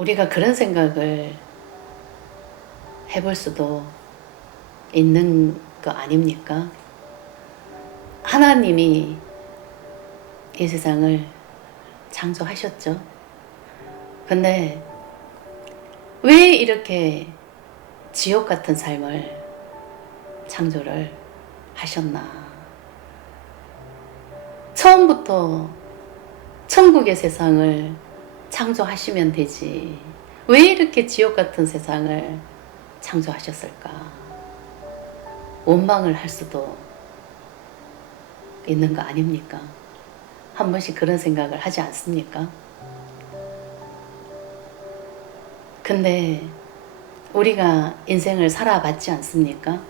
우리가 그런 생각을 해볼 수도 있는 거 아닙니까? 하나님이 이 세상을 창조하셨죠. 근데 왜 이렇게 지옥 같은 삶을 창조를 하셨나? 처음부터 천국의 세상을 창조하시면 되지. 왜 이렇게 지옥 같은 세상을 창조하셨을까? 원망을 할 수도 있는 거 아닙니까? 한 번씩 그런 생각을 하지 않습니까? 근데 우리가 인생을 살아봤지 않습니까?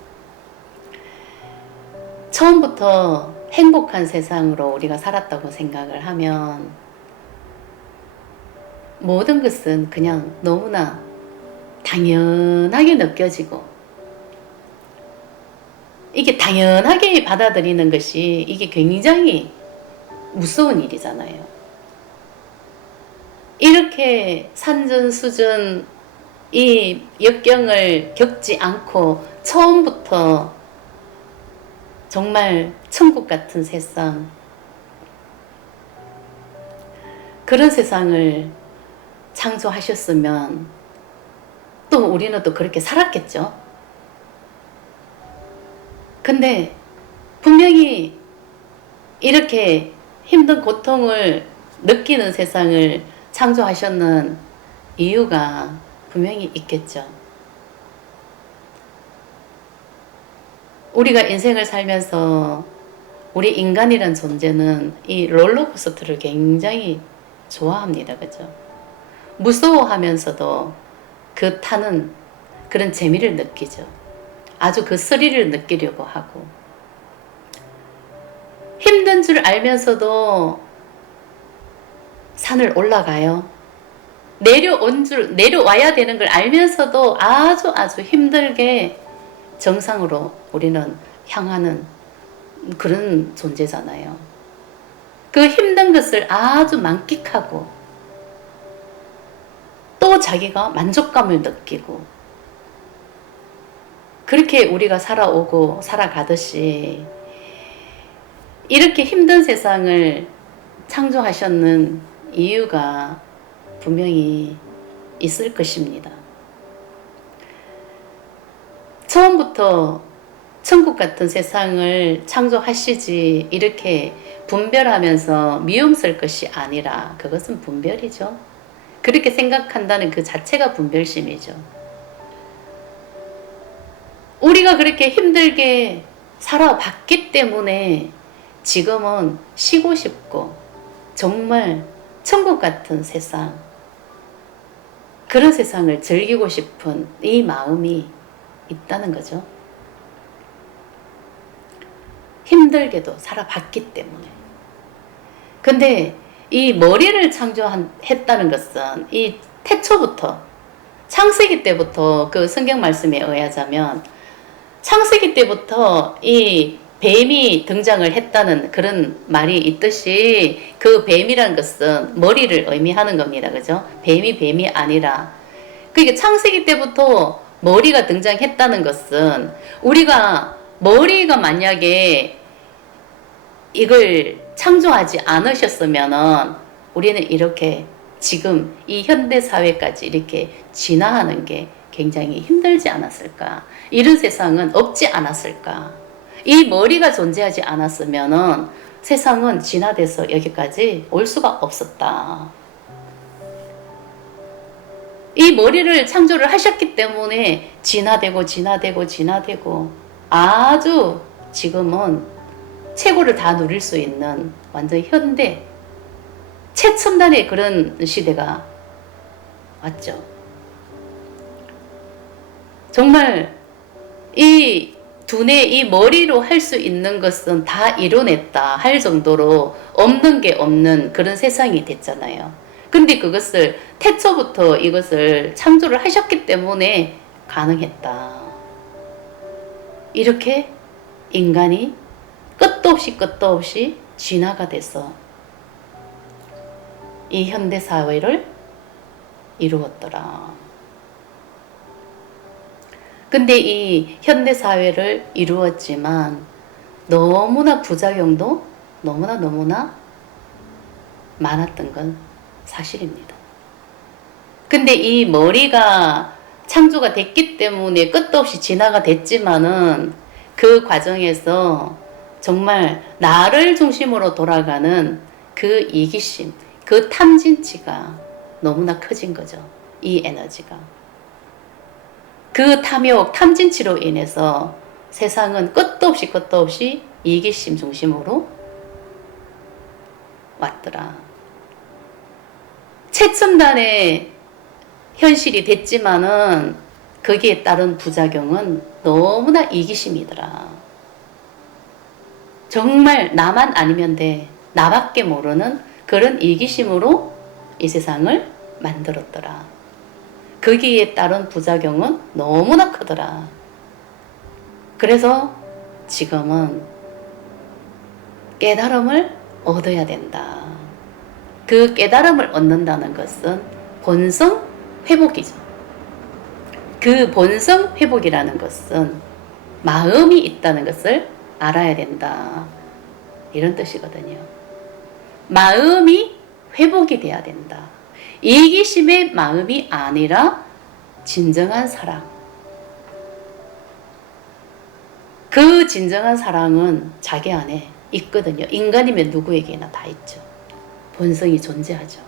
처음부터 행복한 세상으로 우리가 살았다고 생각을 하면 모든 것은 그냥 너무나 당연하게 느껴지고, 이게 당연하게 받아들이는 것이 이게 굉장히 무서운 일이잖아요. 이렇게 산전수전 이 역경을 겪지 않고 처음부터 정말 천국 같은 세상, 그런 세상을 창조하셨으면 또 우리는 또 그렇게 살았겠죠. 근데 분명히 이렇게 힘든 고통을 느끼는 세상을 창조하셨는 이유가 분명히 있겠죠. 우리가 인생을 살면서 우리 인간이란 존재는 이 롤러코스터를 굉장히 좋아합니다. 그죠? 무서워하면서도 그 타는 그런 재미를 느끼죠. 아주 그 스릴을 느끼려고 하고, 힘든 줄 알면서도 산을 올라가요. 내려와야 되는 걸 알면서도 아주 힘들게 정상으로 우리는 향하는 그런 존재잖아요. 그 힘든 것을 아주 만끽하고 또 자기가 만족감을 느끼고, 그렇게 우리가 살아오고 살아가듯이 이렇게 힘든 세상을 창조하셨는 이유가 분명히 있을 것입니다. 처음부터 천국 같은 세상을 창조하시지 이렇게 분별하면서 미움 쓸 것이 아니라 그것은 분별이죠. 그렇게 생각한다는 그 자체가 분별심이죠. 우리가 그렇게 힘들게 살아봤기 때문에 지금은 쉬고 싶고 정말 천국 같은 세상, 그런 세상을 즐기고 싶은 이 마음이 있다는 거죠. 힘들게도 살아봤기 때문에. 근데 이 머리를 창조했다는 것은 이 태초부터, 창세기 때부터, 그 성경 말씀에 의하자면 창세기 때부터 이 뱀이 등장을 했다는 그런 말이 있듯이, 그 뱀이란 것은 머리를 의미하는 겁니다. 그죠? 뱀이 아니라, 그러니까 창세기 때부터 머리가 등장했다는 것은, 우리가 머리가 만약에 이걸 창조하지 않으셨으면은 우리는 이렇게 지금 이 현대 사회까지 이렇게 진화하는 게 굉장히 힘들지 않았을까? 이런 세상은 없지 않았을까? 이 머리가 존재하지 않았으면은 세상은 진화돼서 여기까지 올 수가 없었다. 이 머리를 창조를 하셨기 때문에 진화되고 아주 지금은 최고를 다 누릴 수 있는 완전 현대 최첨단의 그런 시대가 왔죠. 정말 이 두뇌, 이 머리로 할 수 있는 것은 다 이뤄냈다 할 정도로 없는 게 없는 그런 세상이 됐잖아요. 근데 그것을 태초부터 이것을 창조를 하셨기 때문에 가능했다. 이렇게 인간이 끝도 없이 진화가 돼서 이 현대 사회를 이루었더라. 근데 이 현대사회를 이루었지만 너무나 부작용도 너무나 많았던 건 사실입니다. 근데 이 머리가 창조가 됐기 때문에 끝도 없이 진화가 됐지만은 그 과정에서 정말 나를 중심으로 돌아가는 그 이기심, 그 탐진치가 너무나 커진 거죠. 이 에너지가. 그 탐욕, 탐진치로 인해서 세상은 끝도 없이 이기심 중심으로 왔더라. 최첨단의 현실이 됐지만은 거기에 따른 부작용은 너무나 이기심이더라. 정말 나만 아니면 돼. 나밖에 모르는 그런 이기심으로 이 세상을 만들었더라. 거기에 따른 부작용은 너무나 크더라. 그래서 지금은 깨달음을 얻어야 된다. 그 깨달음을 얻는다는 것은 본성 회복이죠. 그 본성 회복이라는 것은 마음이 있다는 것을 알아야 된다. 이런 뜻이거든요. 마음이 회복이 돼야 된다. 이기심의 마음이 아니라 진정한 사랑. 그 진정한 사랑은 자기 안에 있거든요. 인간이면 누구에게나 다 있죠. 본성이 존재하죠.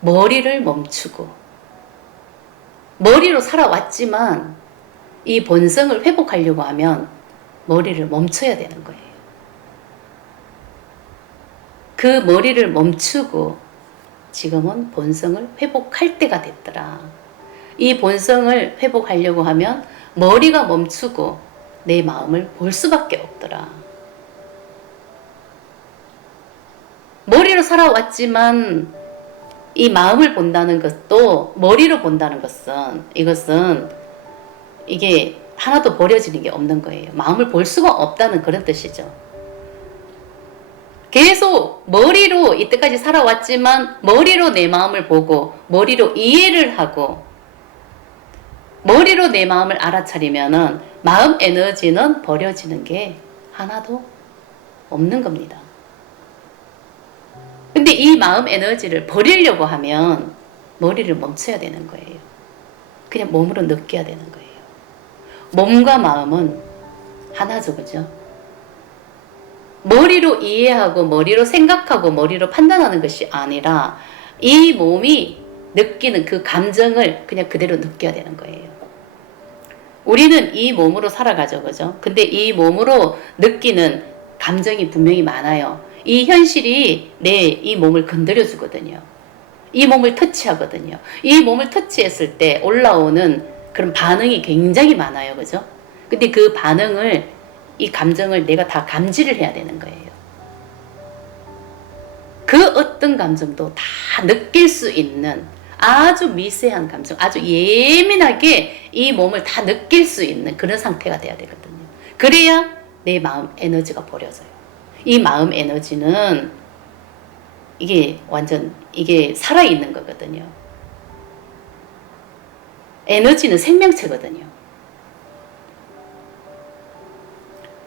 머리를 멈추고 머리로 살아왔지만 이 본성을 회복하려고 하면 머리를 멈춰야 되는 거예요. 그 머리를 멈추고 지금은 본성을 회복할 때가 됐더라. 이 본성을 회복하려고 하면 머리가 멈추고 내 마음을 볼 수밖에 없더라. 머리로 살아왔지만 이 마음을 본다는 것도 머리로 본다는 것은 이게 하나도 버려지는 게 없는 거예요. 마음을 볼 수가 없다는 그런 뜻이죠. 계속 머리로 이때까지 살아왔지만 머리로 내 마음을 보고 머리로 이해를 하고 머리로 내 마음을 알아차리면은 마음 에너지는 버려지는 게 하나도 없는 겁니다. 근데 이 마음 에너지를 버리려고 하면 머리를 멈춰야 되는 거예요. 그냥 몸으로 느껴야 되는 거예요. 몸과 마음은 하나죠, 그죠? 머리로 이해하고 머리로 생각하고 머리로 판단하는 것이 아니라 이 몸이 느끼는 그 감정을 그냥 그대로 느껴야 되는 거예요. 우리는 이 몸으로 살아가죠, 그죠? 근데 이 몸으로 느끼는 감정이 분명히 많아요. 이 현실이 이 몸을 건드려 주거든요. 이 몸을 터치하거든요. 이 몸을 터치했을 때 올라오는 그런 반응이 굉장히 많아요, 그죠? 근데 그 반응을, 이 감정을 내가 다 감지를 해야 되는 거예요. 그 어떤 감정도 다 느낄 수 있는 아주 미세한 감정, 아주 예민하게 이 몸을 다 느낄 수 있는 그런 상태가 돼야 되거든요. 그래야 내 마음 에너지가 버려져요. 이 마음 에너지는 이게 살아있는 거거든요. 에너지는 생명체거든요.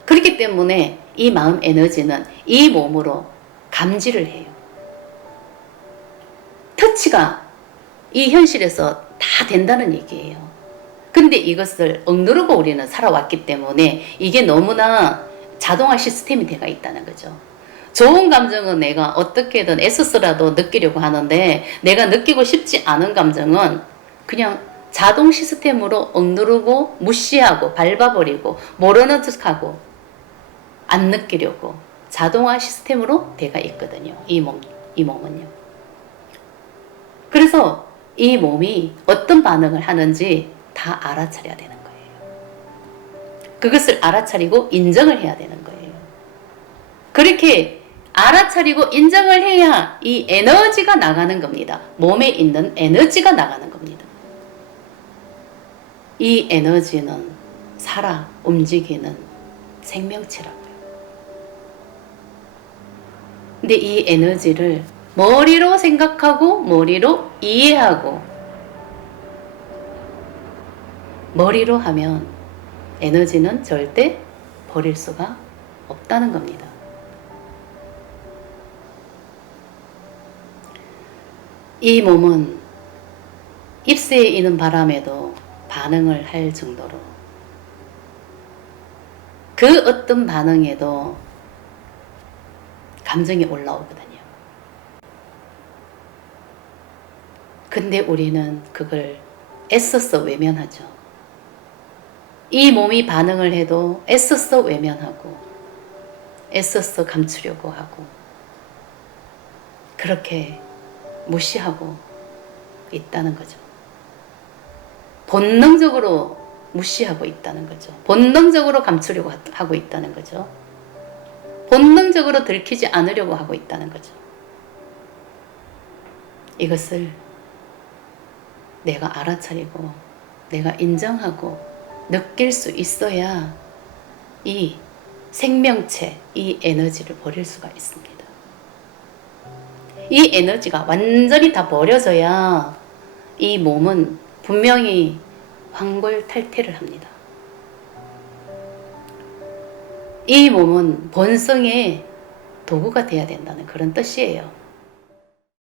그렇기 때문에 이 마음 에너지는 이 몸으로 감지를 해요. 터치가 이 현실에서 다 된다는 얘기예요. 근데 이것을 억누르고 우리는 살아왔기 때문에 이게 너무나 자동화 시스템이 되어 있다는 거죠. 좋은 감정은 내가 어떻게든 애써서라도 느끼려고 하는데 내가 느끼고 싶지 않은 감정은 그냥 자동 시스템으로 억누르고 무시하고 밟아버리고 모르는 척하고 안 느끼려고 자동화 시스템으로 되어 있거든요. 이 몸은요. 그래서 이 몸이 어떤 반응을 하는지 다 알아차려야 되는 거예요. 그것을 알아차리고 인정을 해야 되는 거예요. 그렇게 알아차리고 인정을 해야 이 에너지가 나가는 겁니다. 몸에 있는 에너지가 나가는 겁니다. 이 에너지는 살아 움직이는 생명체라고요. 근데 이 에너지를 머리로 생각하고 머리로 이해하고 머리로 하면 에너지는 절대 버릴 수가 없다는 겁니다. 이 몸은 입새에 있는 바람에도 반응을 할 정도로 그 어떤 반응에도 감정이 올라오거든요. 근데 우리는 그걸 애써서 외면하죠. 이 몸이 반응을 해도 애써서 외면하고 애써서 감추려고 하고 그렇게 무시하고 있다는 거죠. 본능적으로 무시하고 있다는 거죠. 본능적으로 감추려고 하고 있다는 거죠. 본능적으로 들키지 않으려고 하고 있다는 거죠. 이것을 내가 알아차리고 내가 인정하고 느낄 수 있어야 이 생명체, 이 에너지를 버릴 수가 있습니다. 이 에너지가 완전히 다 버려져야 이 몸은 분명히 환골탈태를 합니다. 이 몸은 본성의 도구가 되어야 된다는 그런 뜻이에요.